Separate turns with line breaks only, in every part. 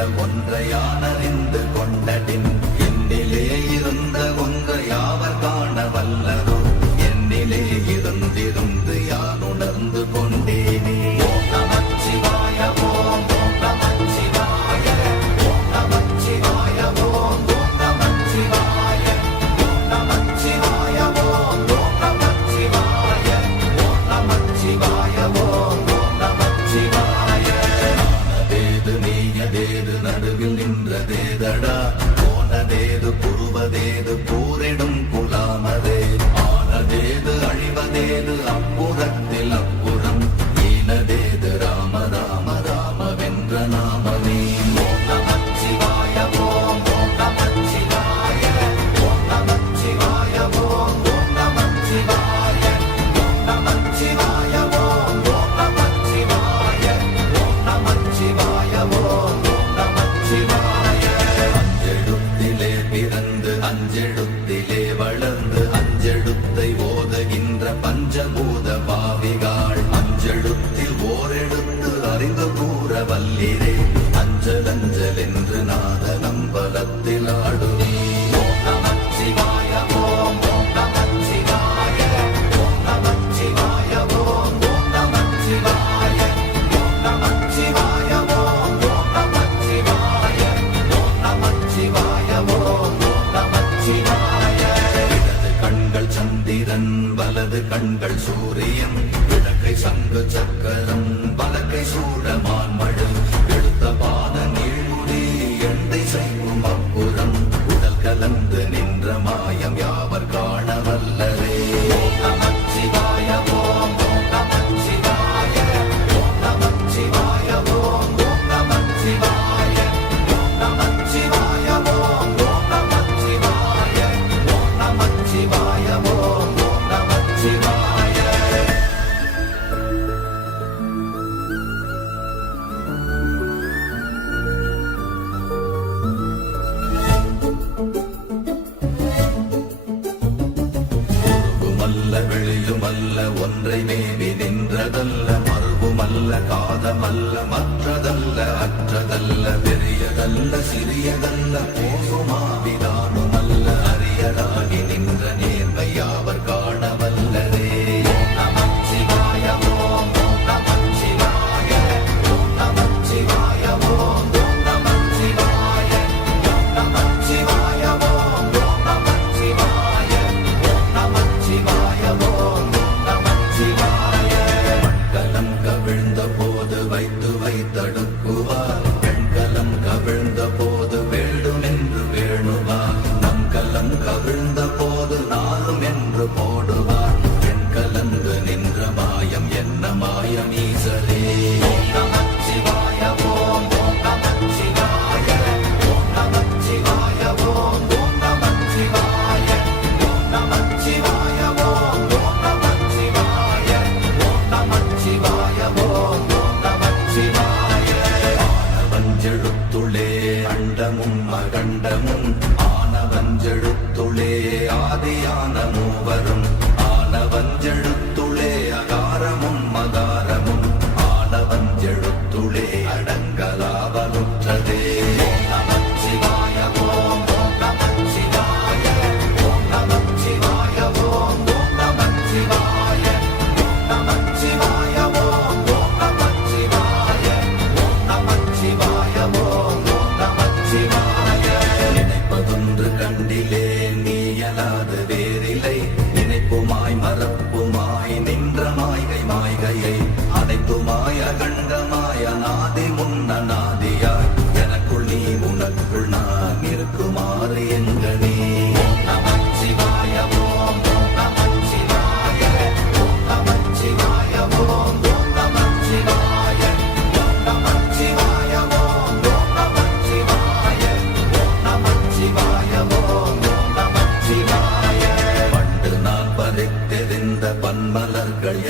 கொன்றயானறிந்து கொண்டடின். என்னிலே இருந்த கண்கள் சூரியன் விளக்கை சங்கு சக்கர மல்ல காதமல்ல மற்றதல்ல அற்றதல்ல பெரியதல்ல சிறியதல்ல போகுமா விதானுமல்ல அரியதாகி நாளும் என்று போடுவார். என் கலந்து நின்ற மாயம் என்ன மாயம் ஈசலே எழுத்துளே அண்டமும் அகண்டமும் ஆனவஞ்செழுத்துளே ஆதியான மூவரும். ஆனவஞ்செழுத்துளே அகாரமும் மகாரமும் ஆனவஞ்செழுத்துளே அடங்கலாவனுற்றதே Bye. నాది మున్న నా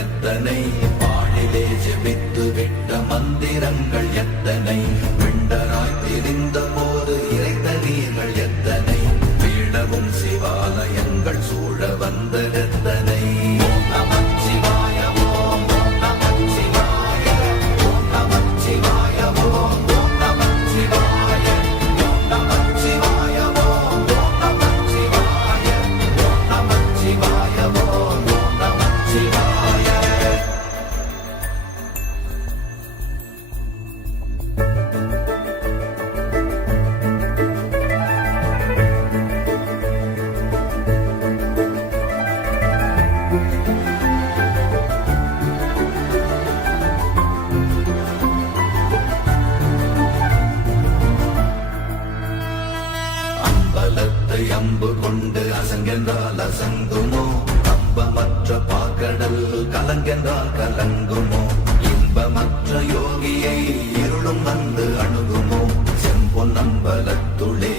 எத்தனை வாழிலே ஜெபித்து விட்ட மந்திரங்கள் எத்தனை விண்டராய் தெரிந்த போது இறைத்த நீர்கள் அம்பலத்தை அம்பு கொண்டு அசங்கென்றால் அசங்குமோ? அம்பமற்ற பாக்கடல் கலங்கென்றால் கலங்குமோ? இன்பமற்ற யோகியை இருளும் வந்து அணுகுமோ? செம்பொன் அம்பலத்துளே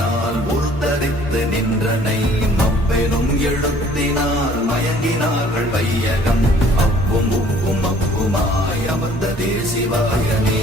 எழுத்தினால் உள்தரித்து நின்றனை மப்பெனும் எழுத்தினால் மயங்கினார்கள் வையகம். அப்பும் உப்பும் அப்புமாய் அமர்ந்த தேசிவாயனே